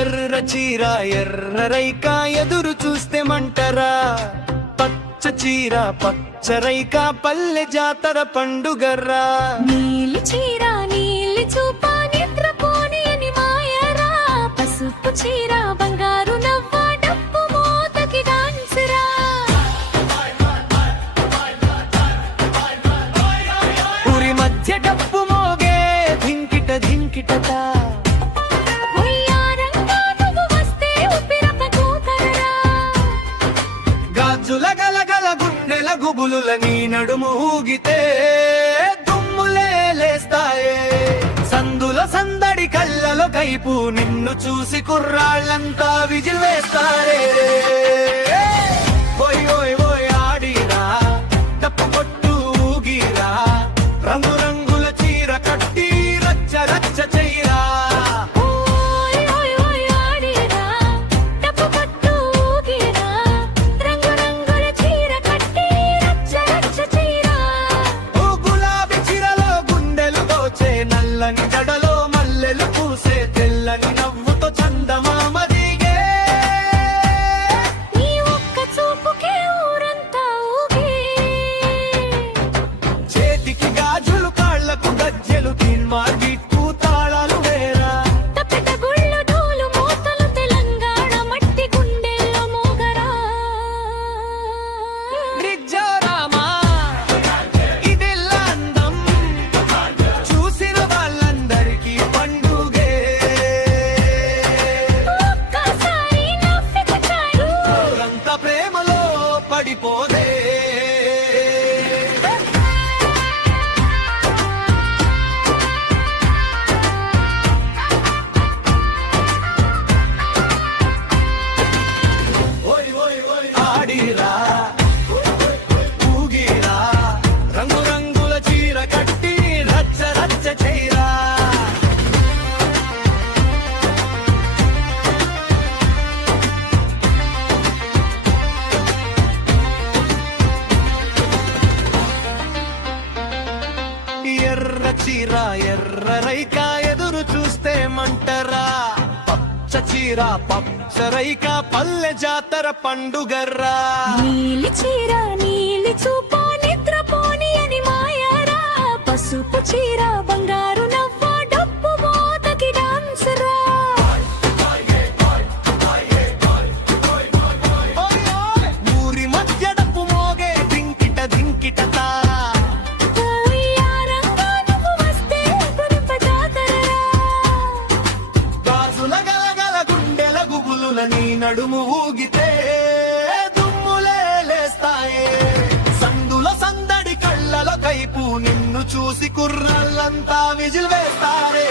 ఎర్ర చీర ఎర్ర రైక ఎదురు చూస్తే మంటరా, పచ్చ చీర పచ్చ రైక పల్లె జాతర పండుగర్రా. నీలి చీర నీలి చూప నిద్రపోని అని మాయరా, పసుపు చీర బంగారు నవ్వ డప్పు మోతకి డాన్సరా. ఊరి మధ్య డప్పు మోగే ధింకిట ధింకిటత, గాజుల గలగల గుండెల గుబులుల నీ నడుము ఊగితే దుమ్ములే లేస్తాయే. సందుల సందడి కళ్ళలో కైపు నిన్ను చూసి కుర్రాళ్ళంతా విజిల్ వేస్తారే. ఓయ్ ఓయ్ ఓయ్ ఆడిరా డప్పు కొట్టు ఊగిరా, రంగు రంగుల చీర కట్టి రచ్చ రచ్చ చెయ్యరా. నల్లని జడలో మల్లెలు పూసే తెల్లని నవ్వుతో చందమామ దిగే, నీ ఒక్క చూపుకే ఊరంతా ఊగే. చేతికి గాజులు కాళ్లకు గజ్జెలు తీన్మార్గిట్టు తాళాలు వేరా. తప్పెట గుళ్ళు డోలు మోతలు తెలంగాణ మట్టి గుండెల్లో మోగరా. నిజరామా ఇదిల్ల అందం చూసిన వాళ్ళందరికీ పండుగే. ఒక్కసారి నవ్వితే చాలు ఊరంత ప్రేమలో పడిపోదే. ఆడిరా ఊగిరా, రంగు రంగుల చీర కట్టి రచ్చ రచ్చ చేయరా. ఎర్ర చీర ఎర్ర రైక ఎదురు చూస్తే మంటరా, పచ్చ చీర పచ్చ రైక పల్లె జాతర పండుగర్రా. నీలి చీర నీలి చూప నిద్రపోని అని మాయరా, పసుపు చీర బంగారు నవ్వ డప్పు మోతకి డాన్సరా. ఊరి మధ్య డప్పు మోగే ధింకిట ధింకిటత, ఉయ్యారంగా నువ్వు వస్తే పురిప జాతరరా. గాజుల గలగల గుండెల గుబులుల నీ నడుము ఊగితే దుమ్ములే లేస్తాయే. సందుల సందడి కళ్ళలో కైపు నిన్ను చూసి కుర్రలంతా విజిల్ వేస్తారే.